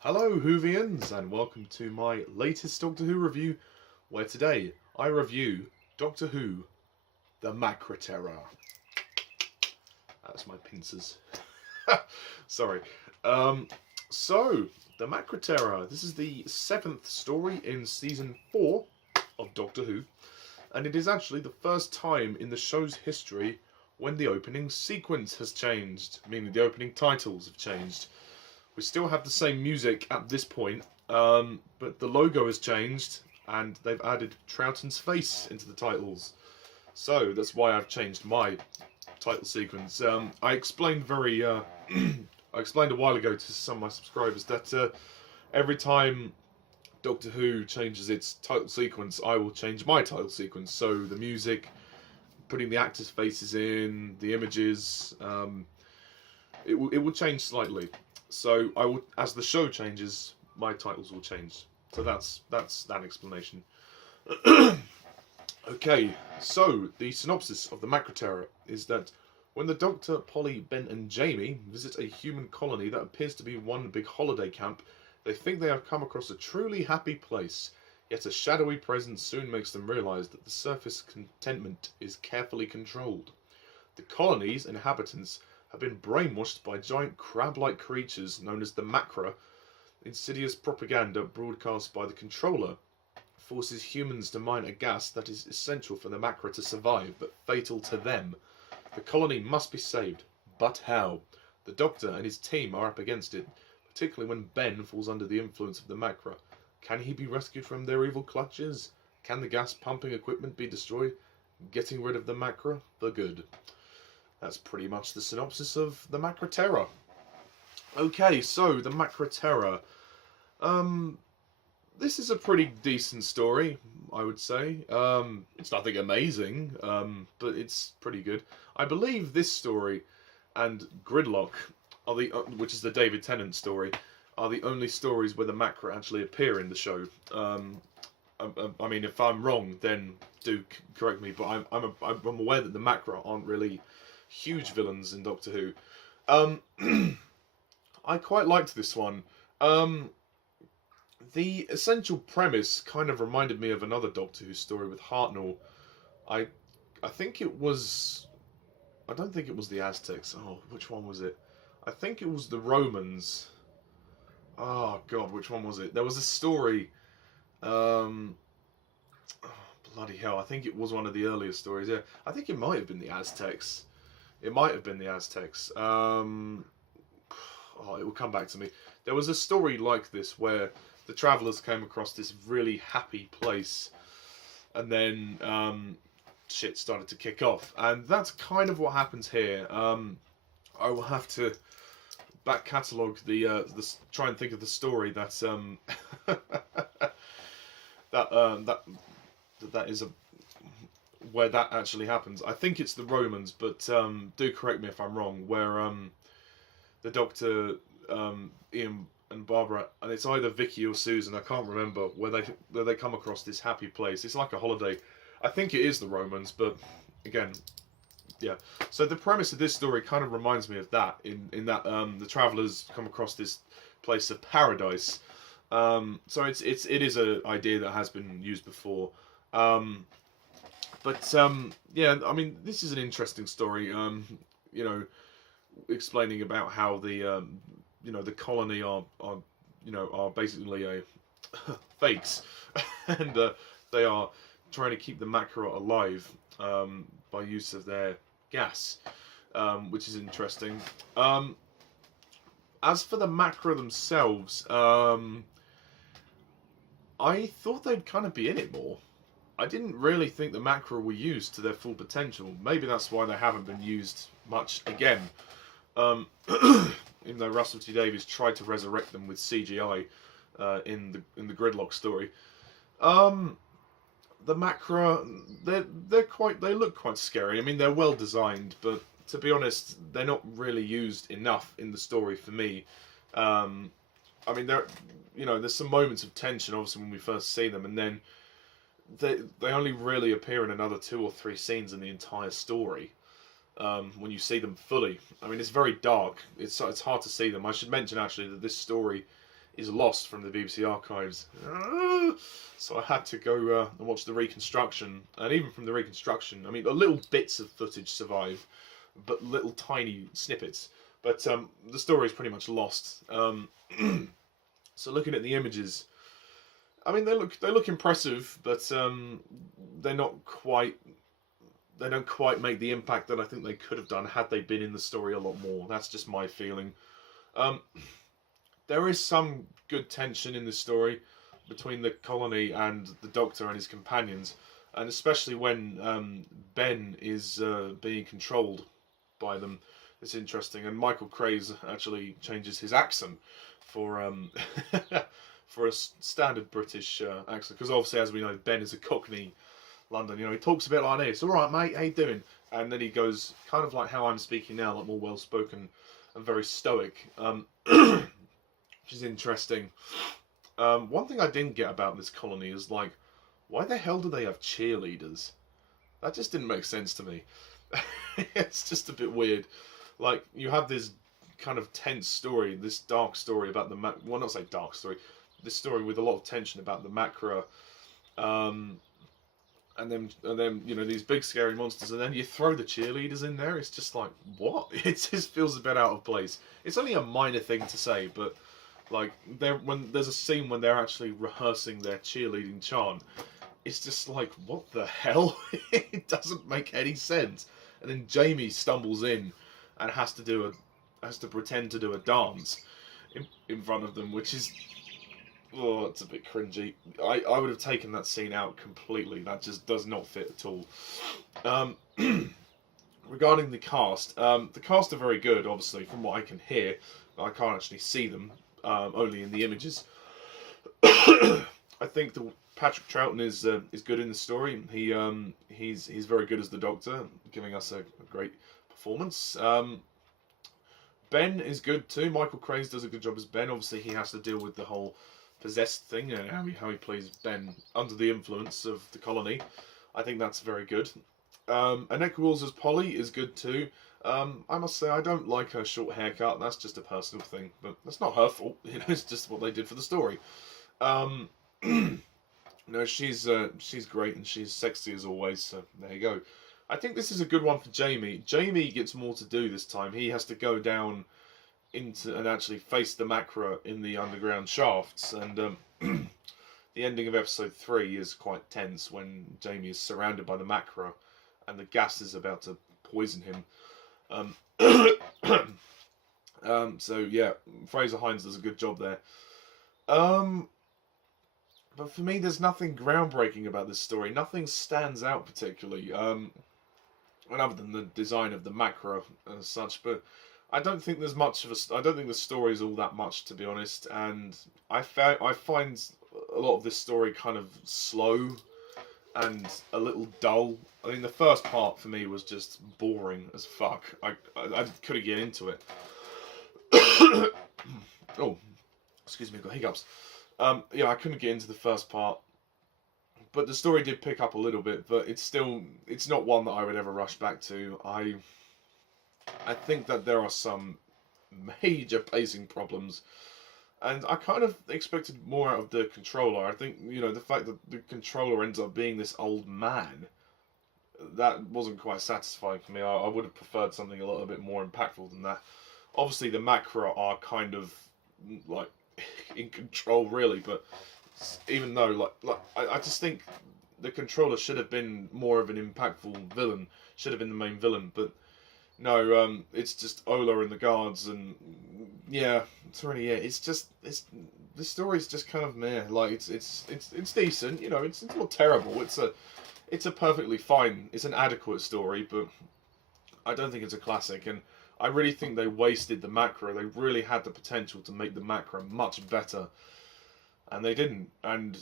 Hello Whovians, and welcome to my latest Doctor Who review, where today I review Doctor Who, the Macra Terror. That's my pincers. Sorry. So, the Macra Terror, this is the 7th story in Season 4 of Doctor Who, and it is actually the first time in the show's history when the opening sequence has changed, meaning the opening titles have changed. We still have the same music at this point, but the logo has changed and they've added Troughton's face into the titles. So that's why I've changed my title sequence. I explained I explained a while ago to some of my subscribers that every time Doctor Who changes its title sequence, I will change my title sequence. So the music, putting the actors' faces in, the images, it will change slightly. So I will, as the show changes, my titles will change. So that's that explanation. Okay, so the synopsis of the Macra Terror is that when the Doctor, Polly, Ben and Jamie visit a human colony that appears to be one big holiday camp, they think they have come across a truly happy place. Yet a shadowy presence soon makes them realise that the surface contentment is carefully controlled. The colony's inhabitants have been brainwashed by giant crab-like creatures known as the Macra. Insidious propaganda broadcast by the controller forces humans to mine a gas that is essential for the Macra to survive, but fatal to them. The colony must be saved, but how? The Doctor and his team are up against it, particularly when Ben falls under the influence of the Macra. Can he be rescued from their evil clutches? Can the gas pumping equipment be destroyed, getting rid of the Macra for good? That's pretty much the synopsis of the Macra Terror. Okay, so the Macra Terror. This is a pretty decent story, I would say. It's nothing amazing, but it's pretty good. I believe this story and Gridlock, are the which is the David Tennant story, are the only stories where the Macra actually appear in the show. I mean, if I'm wrong, then do correct me. But I'm aware that the Macra aren't really huge villains in Doctor Who. I quite liked this one. The essential premise kind of reminded me of another Doctor Who story with Hartnell. I think it was... I don't think it was the Aztecs. Oh, which one was it? I think it was the Romans. Oh, God, which one was it? There was a story... oh, bloody hell, I think it was one of the earlier stories, yeah. I think it might have been the Aztecs. It might have been the Aztecs. Oh, it will come back to me. There was a story like this where the travellers came across this really happy place, and then shit started to kick off. And that's kind of what happens here. I will have to back catalogue the try and think of the story that that is a where that actually happens. I think it's the Romans, but do correct me if I'm wrong, where the Doctor, Ian and Barbara, and it's either Vicky or Susan, I can't remember, where they come across this happy place. It's like a holiday. I think it is the Romans, but again, yeah. So the premise of this story kind of reminds me of that, in that the travellers come across this place of paradise. So it is an idea that has been used before. But yeah, I mean, this is an interesting story. You know, explaining about how the you know, the colony are basically fakes, and they are trying to keep the Macra alive by use of their gas, which is interesting. As for the Macra themselves, I thought they'd kind of be in it more. I didn't really think the Macra were used to their full potential. Maybe that's why they haven't been used much again. Even though Russell T Davies tried to resurrect them with CGI, in the Gridlock story. The Macra, they look quite scary. I mean, they're well designed, but to be honest, they're not really used enough in the story for me. I mean, there's some moments of tension, obviously, when we first see them, and then they only really appear in another 2 or 3 scenes in the entire story. When you see them fully, I mean, it's very dark. It's hard to see them. I should mention actually that this story is lost from the BBC archives, so I had to go and watch the reconstruction. And even from the reconstruction, I mean, little bits of footage survive, but little tiny snippets. But the story is pretty much lost. So looking at the images, I mean, they look impressive, but they don't quite make the impact that I think they could have done had they been in the story a lot more. That's just my feeling. There is some good tension in this story between the colony and the Doctor and his companions, and especially when Ben is being controlled by them. It's interesting, and Michael Craze actually changes his accent for for a standard British accent, because obviously, as we know, Ben is a Cockney London. You know, he talks a bit like this. All right, mate, how you doing? And then he goes kind of like how I'm speaking now, like more well spoken and very stoic, which is interesting. One thing I didn't get about this colony is like, why the hell do they have cheerleaders? That just didn't make sense to me. It's just a bit weird. Like, you have this kind of tense story, this dark story about the well, not say dark story, this story with a lot of tension about the Macra, and then you know, these big scary monsters, and then you throw the cheerleaders in there. It's just like, what? It just feels a bit out of place. It's only a minor thing to say, but like, when there's a scene when they're actually rehearsing their cheerleading chant, it's just like, what the hell? It doesn't make any sense. And then Jamie stumbles in and has to pretend to do a dance in front of them, which is, oh, it's a bit cringy. I would have taken that scene out completely. That just does not fit at all. Regarding the cast are very good, obviously, from what I can hear. I can't actually see them, only in the images. I think Patrick Troughton is good in the story. He's very good as the Doctor, giving us a great performance. Ben is good too. Michael Craze does a good job as Ben. Obviously, he has to deal with the whole possessed thing and how he plays Ben under the influence of the colony. I think that's very good. Anneke as Polly is good too. I must say, I don't like her short haircut. That's just a personal thing, but that's not her fault. You know, it's just what they did for the story. No, she's great and she's sexy as always. So there you go. I think this is a good one for Jamie. Jamie gets more to do this time. He has to go down into and actually face the Macra in the underground shafts, and the ending of episode 3 is quite tense when Jamie is surrounded by the Macra and the gas is about to poison him. So yeah, Frazer Hines does a good job there. But for me, there's nothing groundbreaking about this story. Nothing stands out particularly, other than the design of the Macra and such. But I don't think there's much of I don't think the story is all that much, to be honest. And I find a lot of this story kind of slow and a little dull. I mean, the first part for me was just boring as fuck. I couldn't get into it. Oh, excuse me, I've got hiccups. Yeah, I couldn't get into the first part, but the story did pick up a little bit. But it's not one that I would ever rush back to. I think that there are some major pacing problems, and I kind of expected more out of the controller. I think, you know, the fact that the controller ends up being this old man, that wasn't quite satisfying for me. I would have preferred something a little bit more impactful than that. Obviously, the Macra are kind of like in control, really, but even though, I just think the controller should have been more of an impactful villain, should have been the main villain, but no, it's just Ola and the guards, and yeah, it's really it. The story's just kind of meh. Like, it's decent, you know, it's not terrible. It's a perfectly fine, it's an adequate story, but I don't think it's a classic, and I really think they wasted the Macra. They really had the potential to make the Macra much better. and they didn't. And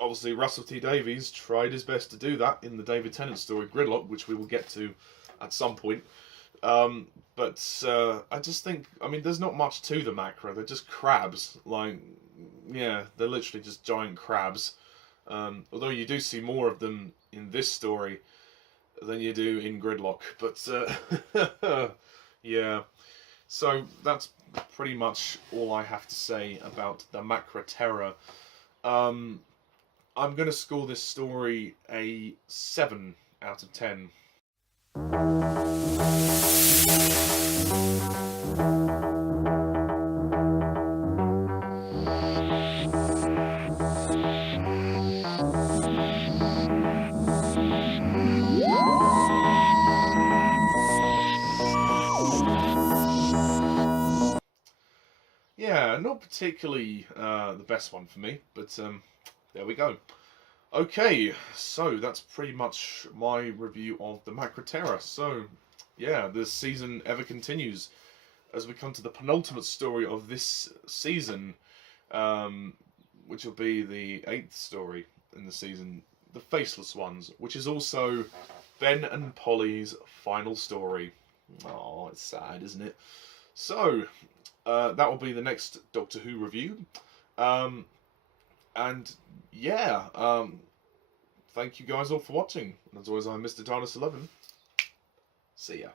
obviously Russell T Davies tried his best to do that in the David Tennant story Gridlock, which we will get to at some point. But I just think, I mean, there's not much to the Macra. They're just crabs. Like, yeah, they're literally just giant crabs. Although you do see more of them in this story than you do in Gridlock. But yeah, so that's pretty much all I have to say about the Macra Terror. I'm going to score this story a 7 out of 10. Yeah, not particularly the best one for me, but there we go. Okay, so that's pretty much my review of the Macra Terror. So, yeah, the season ever continues as we come to the penultimate story of this season, which will be the 8th story in the season, The Faceless Ones, which is also Ben and Polly's final story. Oh, it's sad, isn't it? So, that will be the next Doctor Who review. And yeah, thank you guys all for watching. As always, I'm Mr. Darnus11. See ya.